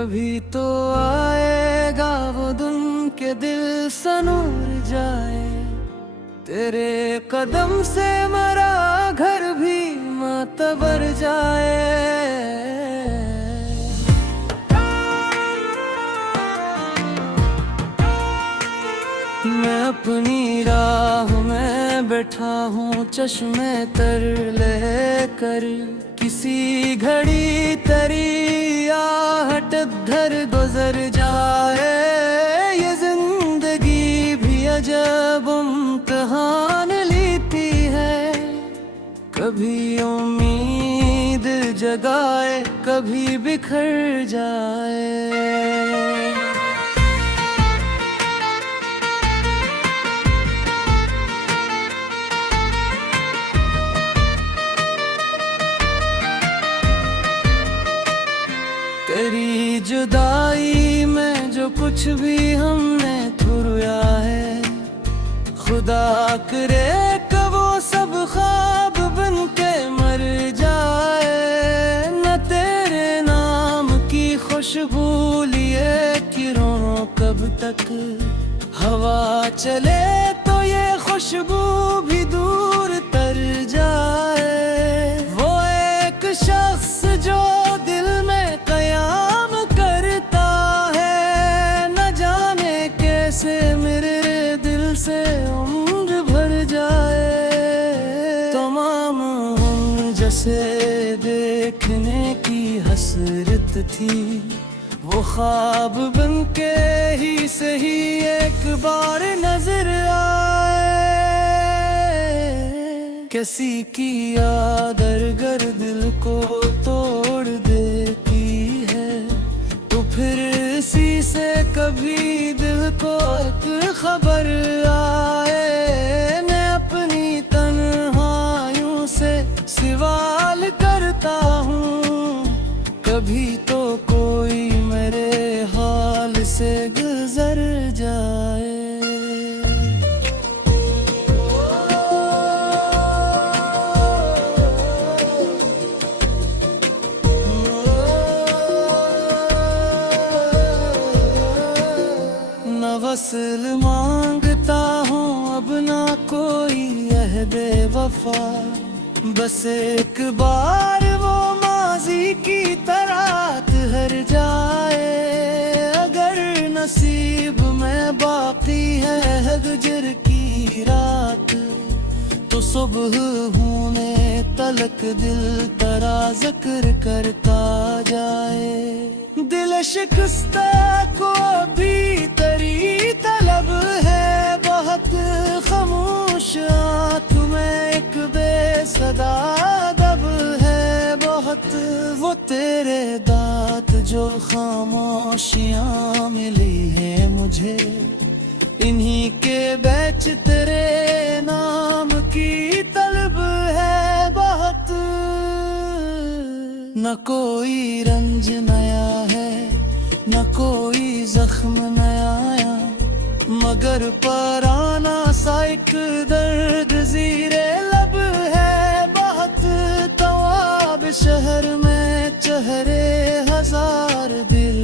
कभी तो आएगा वो दिन के दिल सनूर जाए, तेरे कदम से मेरा घर भी मातबर जाए। मैं अपनी राह में बैठा हूँ चश्मे तर लेकर, किसी घड़ी तेरी आहट धर गुजर जाए। ये जिंदगी भी अजब इम्तिहान लेती है, कभी उम्मीद जगाए कभी बिखर जाए। तेरी जुदाई में जो कुछ भी हमने थुराया है, खुदा करे कि वो सब ख्वाब बन के मर जाए। न तेरे नाम की खुशबू लिए किरणों कब तक, हवा चले तो ये खुशबू भी दूर तर जाए। वो एक शख्स जो दिल में कयाम करता है, न जाने कैसे मेरे दिल से उम्र भर जाए। तमाम उम्र जैसे देखने की हसरत थी, वो ख्वाब बन के ही सही एक बार नजर आए। किसी की याद अगर दिल को तोड़ देती है, तो फिर इसी से कभी दिल को एक खबर आए। मैं अपनी तन्हाइयों से सवाल करता हूँ, कभी तो कोई मेरे हाल से गुजर जाए। न वसल मांगता हूँ अब ना कोई अहदे वफा, बस एक बार वो माजी की तरह ठहर जाए। अगर नसीब में बाकी है गुजर की रात, तो सुबह होने तलक दिल तेरा जिक्र करता जाए। दिल शिकस्ता को भी तेरी तलब है बहुत, खामोश आँख में एक बेसदा दब है बहुत। वो तेरे दांत जो खामोशियाँ मिली है मुझे, इन्हीं के बेच तेरे नाम की तलब है बहुत। न कोई रंज नया है, न कोई जख्म नया, मगर पुराना सा एक दर्द ज़ीरे लब है बहुत। तवाब शहर में चेहरे हजार दिल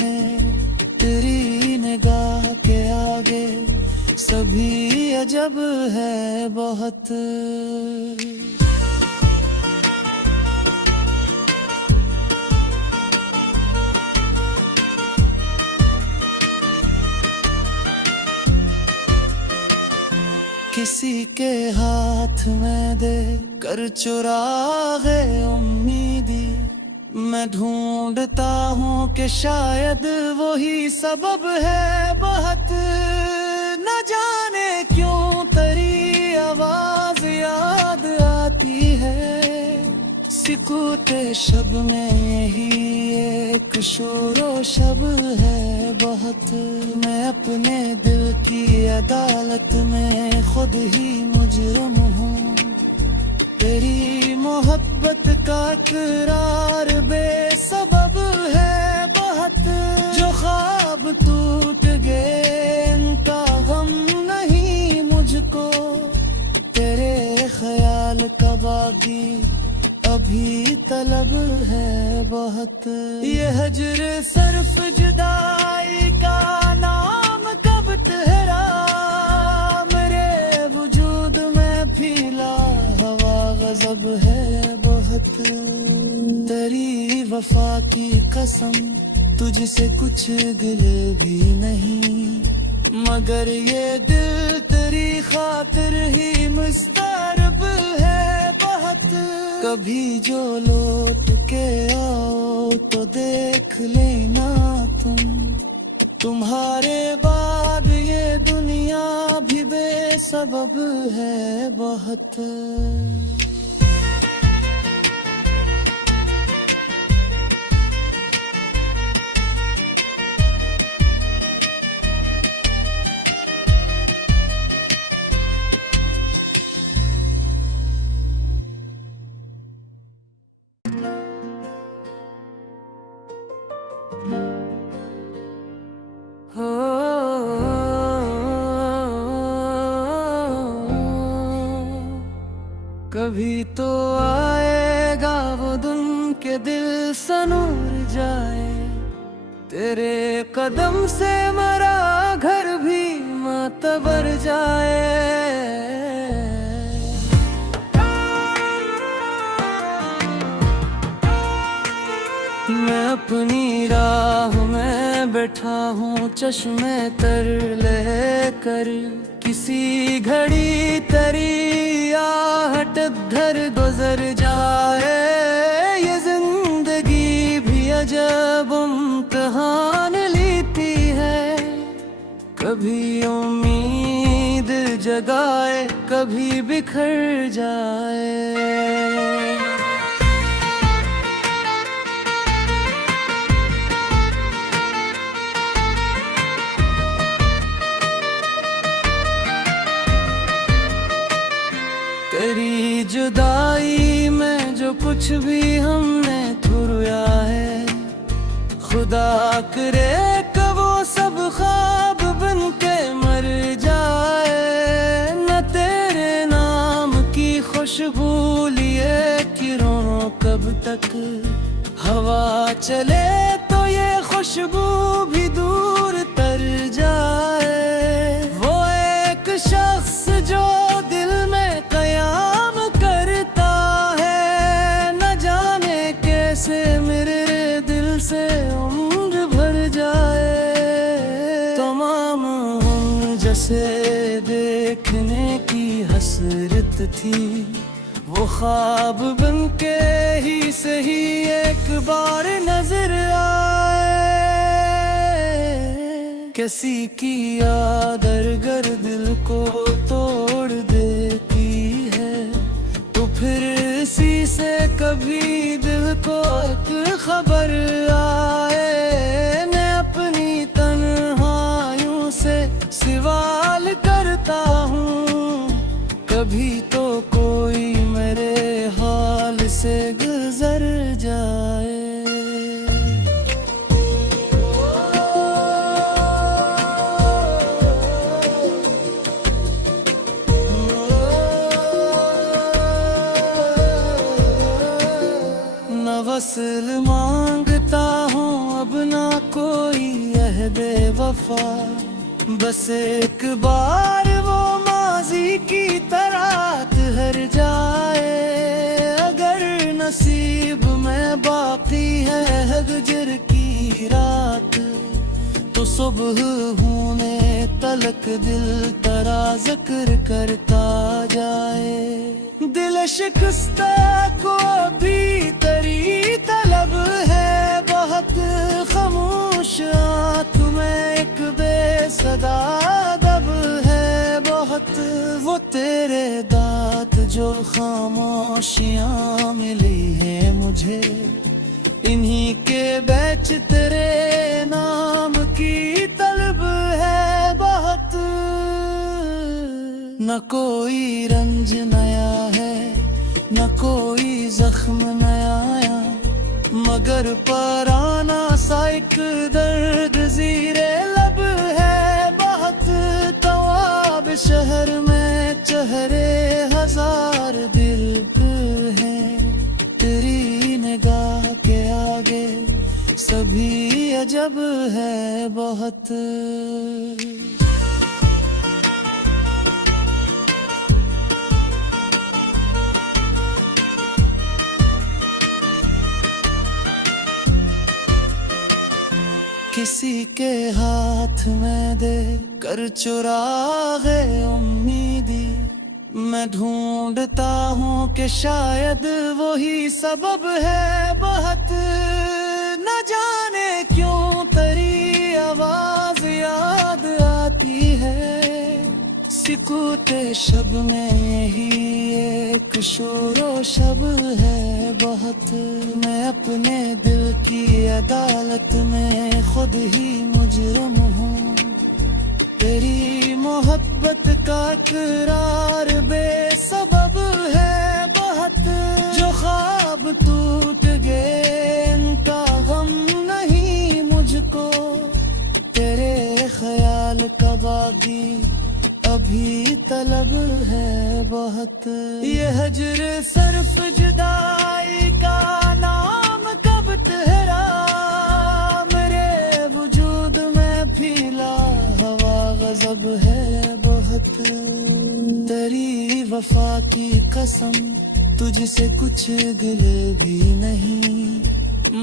हैं, तेरी निगाह के आगे सभी अजब है बहुत। किसी के हाथ में दे कर चुरागे उम्मीदी, मैं ढूंढता हूँ कि शायद वही सबब है बहुत। न जाने क्यों तेरी आवाज याद आती है, सिकूते शब में यही एक शोरो शब है बहुत। मैं अपने दिल की अदालत में खुद ही मुजरिम हूँ, तेरी मोहब्बत का इकरार बेसबब है बहुत। जो ख्वाब टूट गए इनका गम नहीं मुझको, तेरे ख्याल का बागी अब भी तलब है बहुत। ये हजर सिर्फ जुदाई का नाम कब ठहरा, मेरे वजूद में फीला हवा गजब है बहुत। तेरी वफा की कसम तुझसे कुछ गिले भी नहीं, मगर ये दिल तेरी खातिर ही मुस्तरब है बहुत। कभी जो लौट के आओ तो देख लेना तुम्हारे बाद ये दुनिया भी बेसबब है बहुत। कभी तो आएगा वो दिन के दिल सनूर जाए, तेरे कदम से मेरा घर भी मातबर जाए। मैं अपनी राह में बैठा हूँ चश्मे तर लेकर, किसी घड़ी तेरी आहट धर गुजर जाए। ये जिंदगी भी अजब इम्तिहान लेती है, कभी उम्मीद जगाए कभी बिखर जाए। तेरी जुदाई में जो कुछ भी हमने थुराया है, खुदा करे कि वो सब ख्वाब बन के मर जाए। न तेरे नाम की खुशबू लिए किरणों कब तक, हवा चले तो ये खुशबू भी दूर तर जाए। वो एक शख्स जो दिल में कयाम करता है, न जाने कैसे मेरे दिल से उम्र भर जाए। तमाम उम्र जैसे देखने की हसरत थी, वो ख्वाब बन के ही सही एक बार नजर आए। किसी की आदर गर दिल को तोड़ देती है, तो फिर इसी से कभी दिल को एक खबर आए। मैं अपनी तन्हाइयों से सवाल करता हूँ, कभी तो कोई मेरे हाल से गुजर जाए। न वसल मांगता हूँ अब ना कोई अहदे वफा, बस एक बार वो माजी की तरह ठहर जाए। अगर नसीब में बाकी है हजर की रात, तो सुबह होने तलक दिल तेरा जिक्र करता जाए। दिल शिकस्ता को भी तेरी तलब है बहुत, खामोश आँख में एक बेसदा दब है बहुत। वो तेरे दांत जो खामोशियाँ मिली है मुझे, इन्हीं के बैच तेरे नाम की तलब है बहुत। न कोई रंज नया है, न कोई जख्म नया आया, मगर पुराना सा एक दर्द ज़ीरे लब है बहुत। तवाब शहर में चेहरे हजार दिल हैं, अब है बहुत। किसी के हाथ में दे कर चुरागे उम्मीदी, मैं ढूंढता हूँ कि शायद वही सबब है बहुत। न जाने क्यों तेरी आवाज याद आती है, सिकूते शब में यही एक शोरो शब है बहुत। मैं अपने दिल की अदालत में खुद ही मुजरिम हूँ, तेरी मोहब्बत का इकरार बेसबब है बहुत। जो ख्वाब टूट गए इनका गम नहीं मुझको, तेरे ख्याल का बाकी अभी तलब है बहुत। ये हजर सिर्फ जुदाई का नाम कब ठहरा, मेरे वजूद में फीला हवा गजब है बहुत। तेरी वफा की कसम तुझसे कुछ गिले भी नहीं,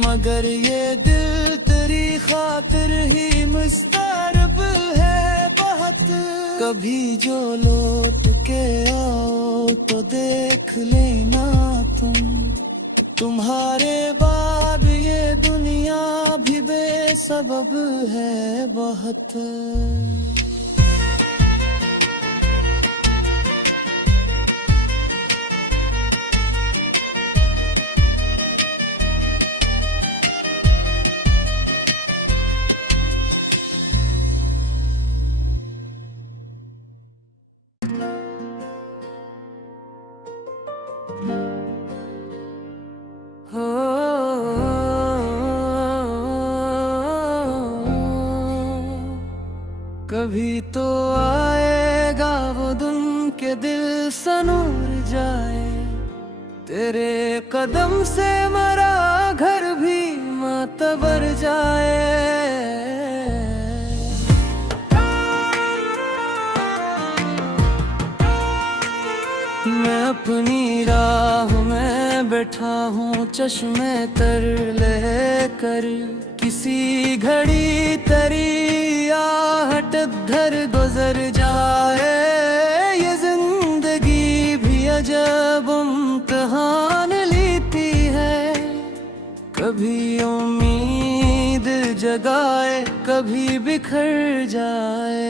मगर ये दिल तेरी खातिर ही मुस्तरब है बहुत। कभी जो लौट के आओ तो देख लेना तुम, तुम्हारे बाद ये दुनिया भी बेसबब है बहुत। कभी तो आएगा वो दिन के दिल सनूर जाए, तेरे कदम से मेरा घर भी मातबर जाए। मैं अपनी राह में बैठा हूँ चश्मे तर लेकर, किसी घड़ी तेरी आहट धर गुजर जाए। ये जिंदगी भी अजब इम्तिहान लेती है, कभी उम्मीद जगाए कभी बिखर जाए।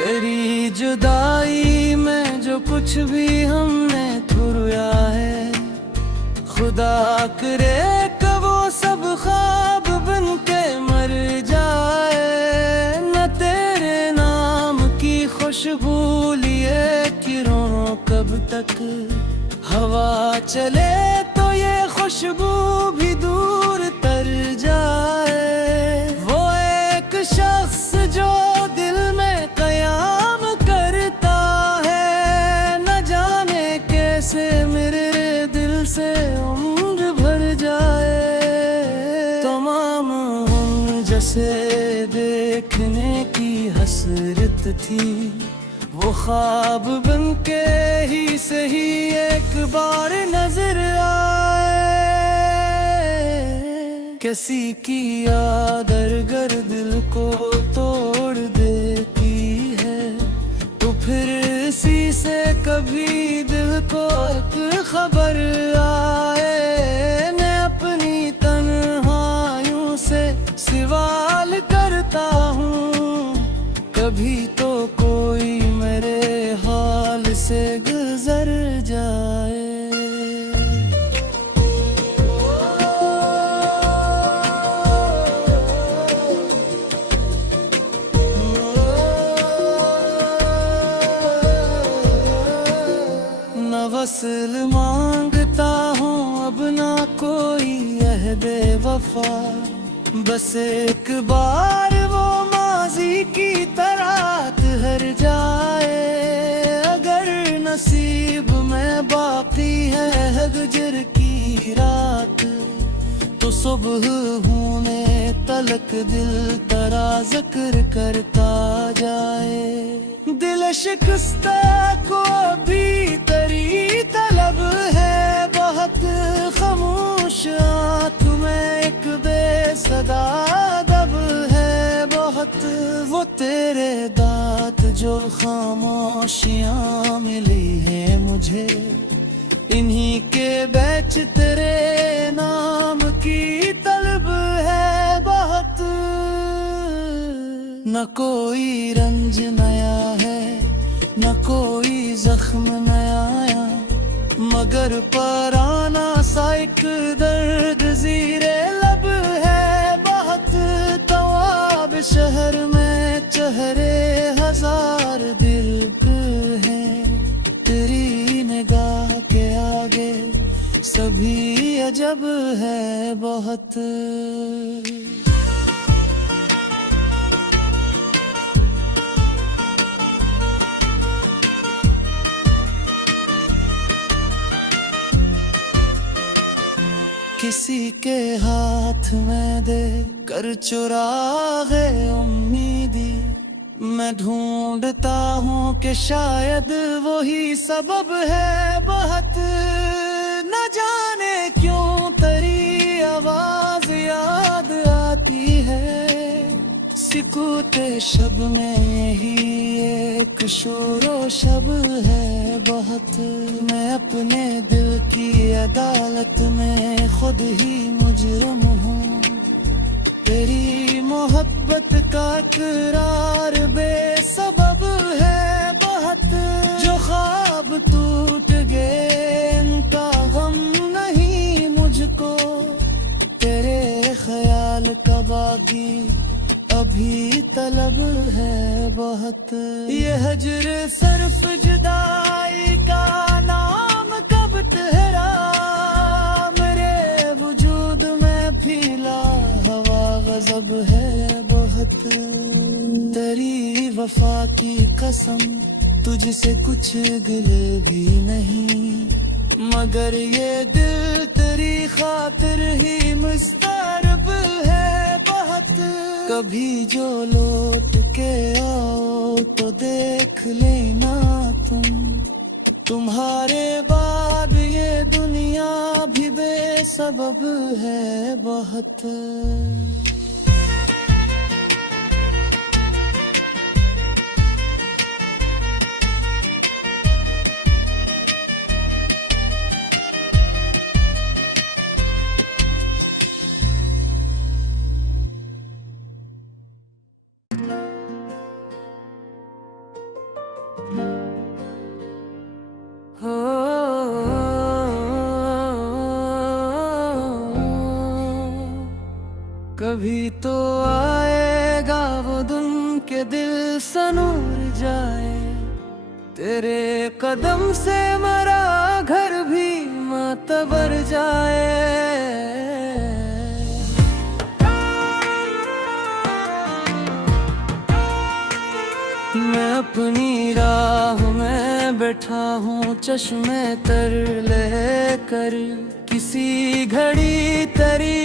तेरी जुदाई में जो कुछ भी हमने थुराया है, खुदा करे कि वो सब ख्वाब बन के मर जाए। न तेरे नाम की खुशबू लिए किरणों कब तक, हवा चले तो ये खुशबू भी दूर तर जाए। वो एक शख्स जो दिल में कयाम करता है, न जाने कैसे मेरे दिल से उम्र भर जाए। तमाम उम्र जैसे देखने की हसरत थी, वो ख्वाब बन के ही सही एक बार नजर आए। किसी की आदर गर दिल को तोड़ देती है, तो फिर इसी से कभी दिल को एक खबर आए। मैं अपनी तन्हाइयों से सवाल करता हूँ, कभी तो कोई मेरे हाल से गुजर जाए। न वसल मांगता हूँ अब ना कोई अहदे वफा, बस एक बार वो माजी रात हर जाए, अगर नसीब में बाकी है गुजर की रात, तो सुबह होने तलक दिल तेरा जिक्र करता जाए। दिल शिकस्ता को भी तेरी तलब है बहुत, खामोश आँख में एक बेसदा दब है बहुत। वो तेरे दांत जो खामोशियाँ मिली है मुझे, इन्हीं के बैच तेरे नाम की तलब है बहुत। न कोई रंज नया है, न कोई जख्म नया, मगर पुराना सा एक दर्द ज़ीरे लब है बहुत। तवाब शहर में चेहरे हजार दिल हैं, तेरी निगाह के आगे सभी अजब है बहुत। किसी के हाथ में दे कर चुरागे उम्मीदी, मैं ढूंढता हूँ कि शायद वही सबब है बहुत। न जाने क्यों तेरी आवाज याद आती है, सिकूते शब में यही एक शोरो शब है बहुत। मैं अपने दिल की अदालत में खुद ही मुजरिम हूँ, तेरी मोहब्बत का इकरार बेसबब है बहुत। जो ख्वाब टूट गए इनका गम नहीं मुझको, तेरे ख्याल का बाकी अभी तलब है बहुत। ये हजर सिर्फ जुदाई का नाम कब ठहरा, मेरे वजूद में फीला हवा गजब है बहुत। तेरी वफा की कसम तुझसे कुछ गिले भी नहीं, मगर ये दिल तेरी खातिर ही मुस्तरब है बहुत। कभी जो लौट के आओ तो देख लेना तुम, तुम्हारे बाद ये दुनिया भी बेसबब है बहुत। कभी तो आएगा वो दिन के दिल सनूर जाए, तेरे कदम से मेरा घर भी मातबर जाए। मैं अपनी राह में बैठा हूँ चश्मे तर लेकर, किसी घड़ी तेरी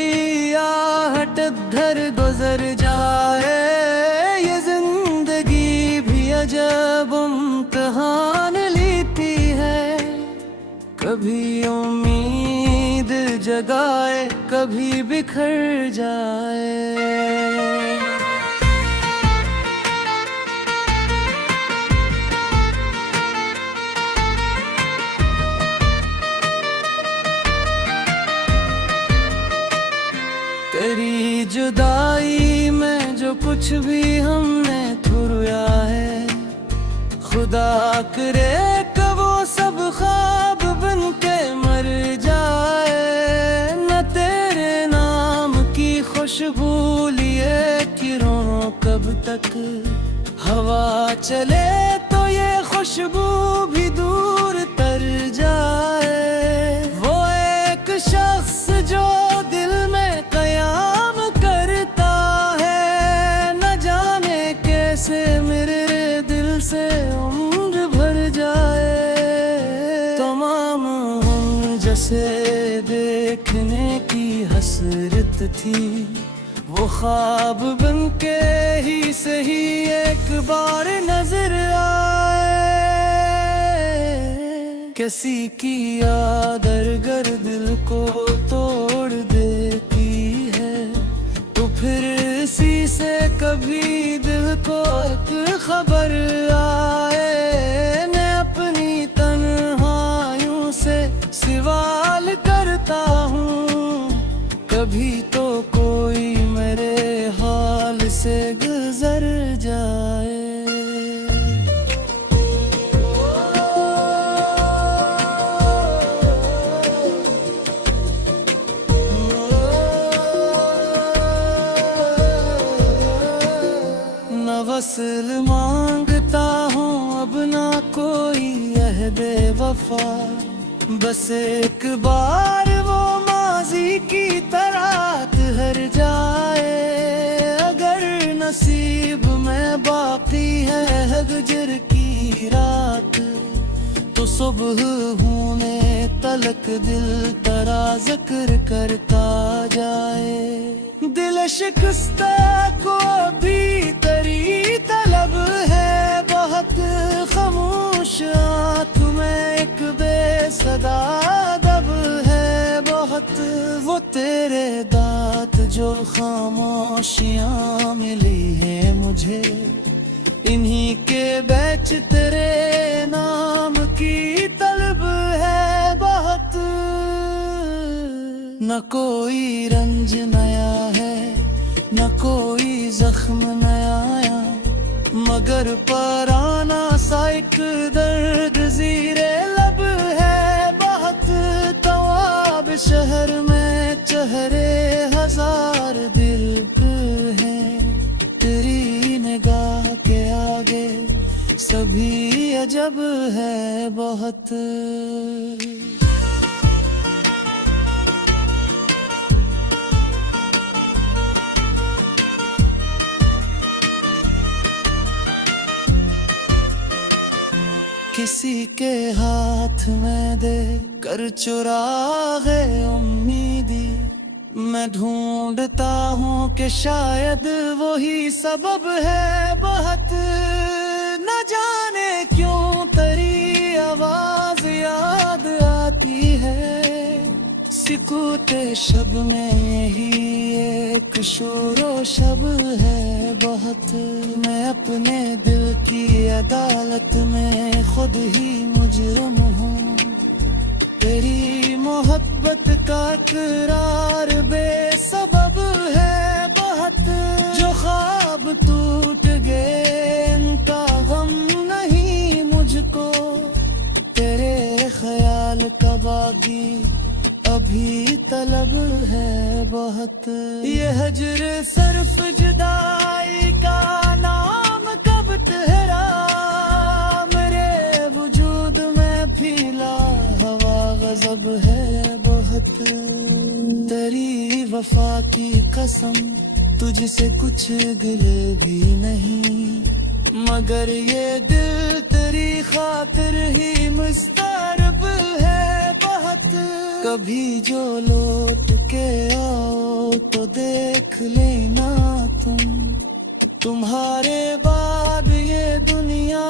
आहट धर गुजर जाए। ये जिंदगी भी अजब इम्तिहान लेती है, कभी उम्मीद जगाए कभी बिखर जाए। तेरी जुदाई में जो कुछ भी हमने थुराया है, खुदा करे कि वो सब ख्वाब बन के मर जाए। न तेरे नाम की खुशबू लिए किरणों कब तक, हवा चले तो ये खुशबू भी दूर तर जाए। वो एक शख्स जो दिल में कयाम करता है, न जाने कैसे मेरे उसे देखने की हसरत थी। वो ख्वाब बन के ही सही एक बार नजर आए। किसी की याद अगर दिल को तोड़ देती है, तो फिर इसी से कभी दिल को एक खबर आए। मैं अपनी तन्हाइयों से सवाल करता हूँ, कभी तो कोई मेरे हाल से गुजर जाए। न वसल मांगता हूँ अब ना कोई अहदे वफा, बस एक बार वो माजी की तरह ठहर जाए। अगर नसीब में बाकी है हजर की रात, तो सुबह होने तलक दिल तेरा जिक्र करता जाए। दिल शिकस्ता को भी तेरी तलब है बहुत, खामोश आँख में एक बेसदा दब है बहुत। वो तेरे दांत जो खामोशियाँ मिली है मुझे, इन्हीं के बेच तेरे नाम की तलब है बहुत। न कोई रंज नया है, न कोई जख्म नया आया, मगर पुराना सा एक दर्द ज़ीरे लब है बहुत। तवाब शहर में चेहरे हजार दिल हैं, तेरी निगाह के आगे सभी अजब है बहुत। किसी के हाथ में दे कर चुरागे उम्मीदी, मैं ढूंढता हूँ कि शायद वही सबब है बहुत। न जाने क्यों तेरी आवाज याद आती है, सिकूते शब में यही एक शोरो शब है बहुत। मैं अपने दिल की अदालत में खुद ही मुजरिम हूँ, तेरी मोहब्बत का इकरार बेसबब है बहुत। जो ख्वाब टूट गए इनका गम नहीं मुझको, तेरे ख्याल का बागी अभी तलब है बहुत। ये हजर सिर्फ जुदाई का नाम कब ठहरा, मेरे वजूद में फैला हवा गजब है बहुत। तेरी वफा की कसम तुझसे कुछ गिले भी नहीं, मगर ये दिल तेरी खातिर ही मुस्तरब है बहुत। कभी जो लौट के आओ तो देख लेना तुम, तुम्हारे बाद ये दुनिया